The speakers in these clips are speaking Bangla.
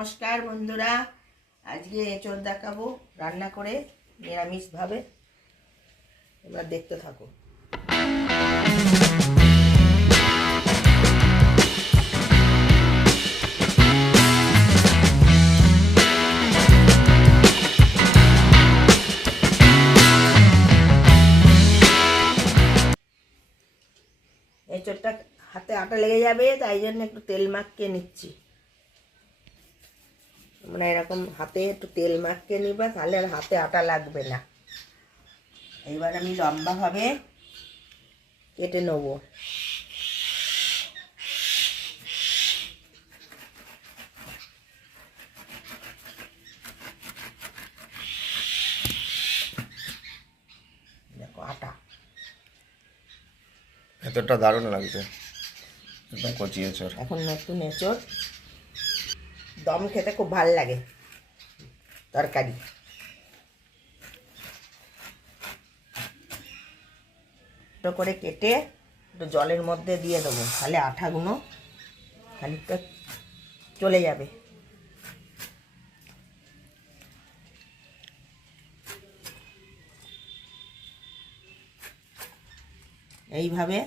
নমস্কার বন্ধুরা, আজকে এঁচড় দেখাবো রান্না করে নিরামিষভাবে। এবার দেখতে থাকো। এঁচড়টা হাতে আটা লেগে যাবে, তাই জন্য একটু তেল মাখিয়ে নিচ্ছি। মানে এরকম হাতে একটু তেল মাখিয়ে নিবা, তাহলে আর হাতে আটা লাগবে না। এইবার আমি লম্বাভাবে কেটে নেব। দেখো আটা ভেতরটা দারুণ লাগছে, একদম কচি এঁচড়। এখন নতুন এঁচড় দম খেতে খুব ভালো লাগে, তরকারি। ছোটো করে কেটে একটু জলের মধ্যে দিয়ে দেবো, তাহলে আঠাগুলো খানিকটা চলে যাবে। এইভাবে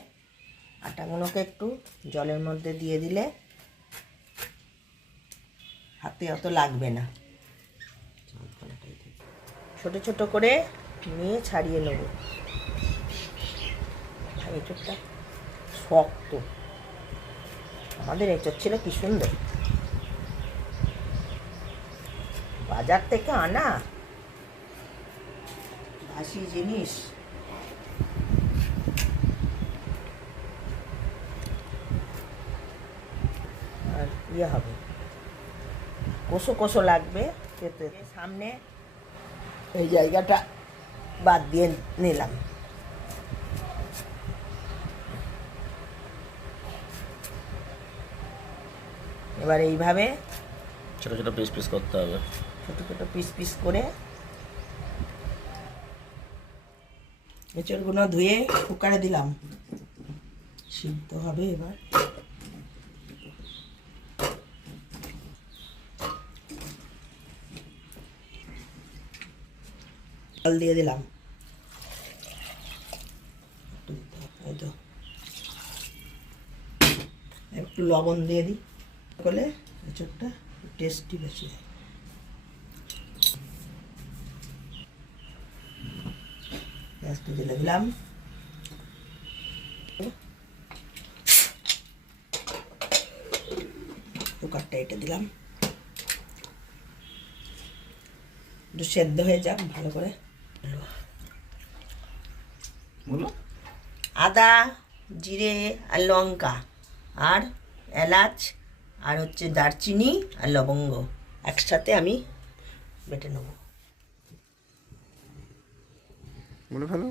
আটাগুলোকে একটু জলের মধ্যে দিয়ে দিলে হাতে অত লাগবে না। ছোট ছোট করে নিয়ে ছাড়িয়ে নেব। এঁচড়টা শক্ত, আমাদের এঁচড় ছিল কি সুন্দর, বাজার থেকে আনা বাসি জিনিস। আর ইয়ে হবে, কষো কষো লাগবে খেতে। সামনে এই জায়গাটা বাদ দিয়ে নিলাম। এবার এইভাবে ছোট ছোট পিস পিস করতে হবে, ছোট ছোট পিস পিস করে এঁচড়গুলো ধুয়ে কুকারে দিলাম, সিদ্ধ হবে। এবার জল দিয়ে দিলাম, একটু লবণ দিয়ে দিই, বলে এঁচড়টা টেস্টি বেশি হয়। পেঁয়াজটা ঢেলে দিলাম, কুকারটা এটা দিলাম, একটু সেদ্ধ হয়ে যাক ভালো করে। আদা, জিরে আর লঙ্কা আর এলাচ আর হচ্ছে দারচিনি আর লবঙ্গ একসাথে আমি বেটে নেব। বলে ফেলো,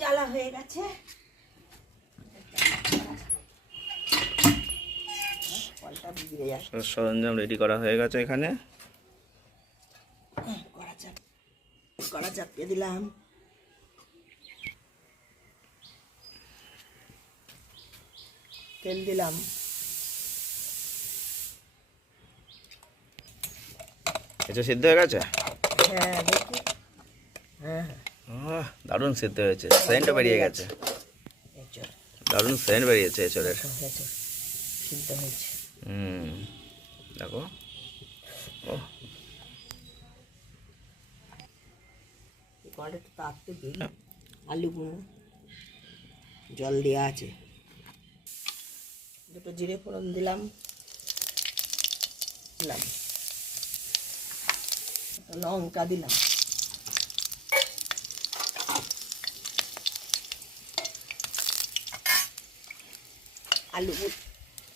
জ্বালা হয়ে গেছে। সরঞ্জাম রেডি করা হয়ে গেছে। এখানে কড়া চাপিয়ে দিলাম, তেল দিলাম, এঁচড় সিদ্ধ হয়ে গেছে। হ্যাঁ দেখি, হ্যাঁ দারুণ সিদ্ধ হয়েছে, সেন্টও বেরিয়ে গেছে, দারুণ সেন্ট বেরিয়েছে এঁচড়ের। সিদ্ধ হয়েছে। দেখো, ও কড়াটা তাড়তে দিই, আলুগুলো জল দেওয়া আছে, দুটো জিরে ফোড়ন দিলাম, লঙ্কা দিলাম,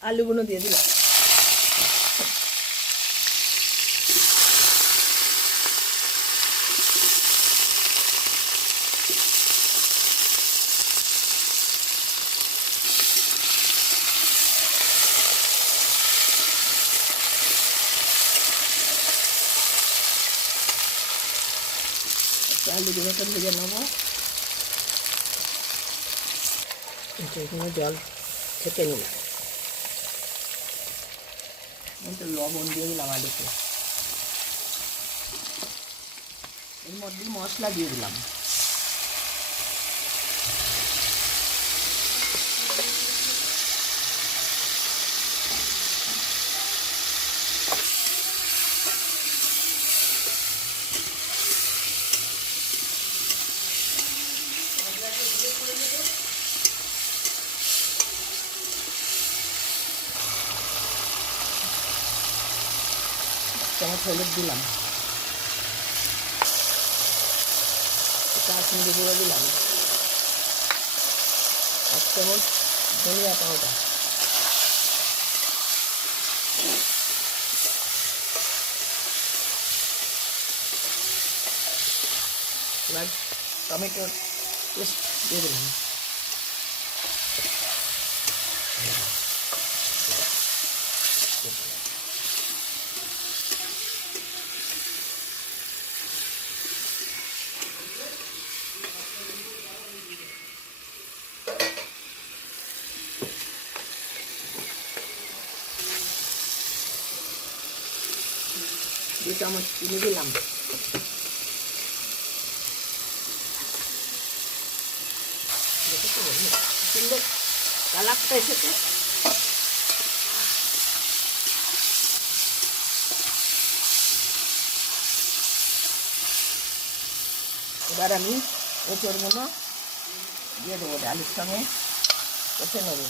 আলুগুলো দিয়ে দিলাম, আলুগুলোটা ভেজে নেবো। এখানে জল ছেঁকে নিলাম, একটু লবণ দিয়ে দিলাম আলুতে, এর মধ্যে মশলা দিয়ে দিলাম। চামচ হলুদ দিলাম, কাশ্মীরি গুঁড়ো দিলাম, 1 চামচ ধনিয়া পাউডার, এবার টমেটোর পেস্ট দিয়ে দিলাম। দু চামচ চিনি দিলাম। সুন্দর কালারটা এসেছে। এবার আমি এঁচড়গুলো দিয়ে দেবো, আলুর সঙ্গে কষে নেব।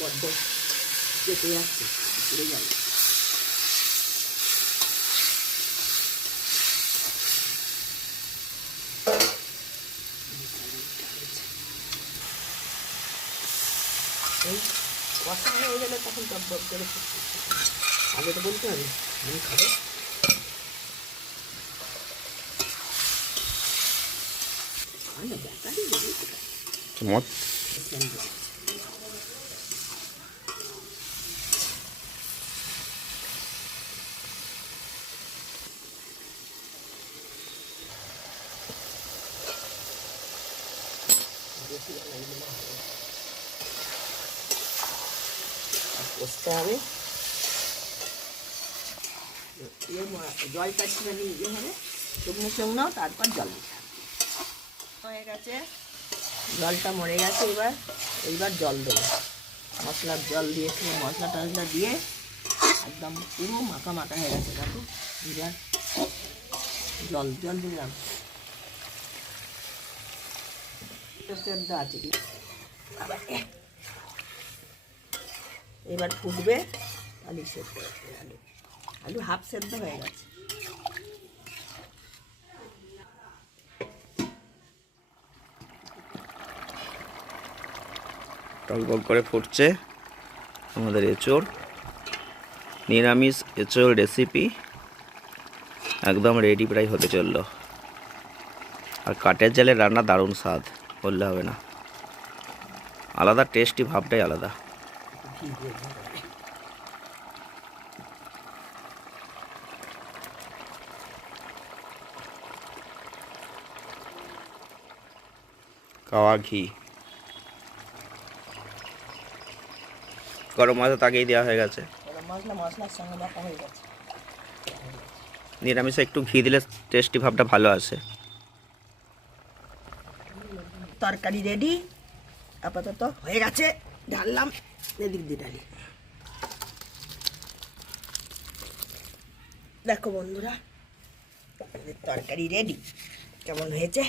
বড্ড কেটে যাচ্ছে, পুড়ে গেল। এই কষা হয়ে গেলে তখন টপ করে আগে তো বলতে হবে আমি খাবো। মত কষতে হবে, জলটা একটুখানি ইয়ে হবে, শুকনো শুকনো, তারপর জল দিতে হবে। হয়ে গেছে, জলটা মরে গেছে। এইবার জল দেবো, মশলার জল দিয়েছি, মশলা টশলা দিয়ে একদম পুরো মাখা মাখা হয়ে গেছে। দেখো এবার জল দিলাম, সেদ্ধ আছে। এবার ফুটবে, আলু সেদ্ধ হয়েছে, আলু হাফ সেদ্ধ হয়ে গেছে। টকবক করে ফুটছে আমাদের এঁচোড়, নিরামিষ এঁচোড় রেসিপি একদম রেডি, প্রায় হতে চললো। আর কাঠের জালে রান্না দারুণ স্বাদ, বললে হবে না, আলাদা টেস্টি ভাবটাই আলাদা। কাওয়া ঘি, গরম মশলা তাকেই দেওয়া হয়ে গেছে। মশলার সঙ্গে মাখা হয়ে গেছে। নিরামিষে একটু ঘি দিলে টেস্টি ভাবটা ভালো আসে। তরকারি রেডি, আপাতত হয়ে গেছে। ঢাললাম, এদিক দিয়ে ঢালি। দেখো বন্ধুরা, তরকারি রেডি, কেমন হয়েছে।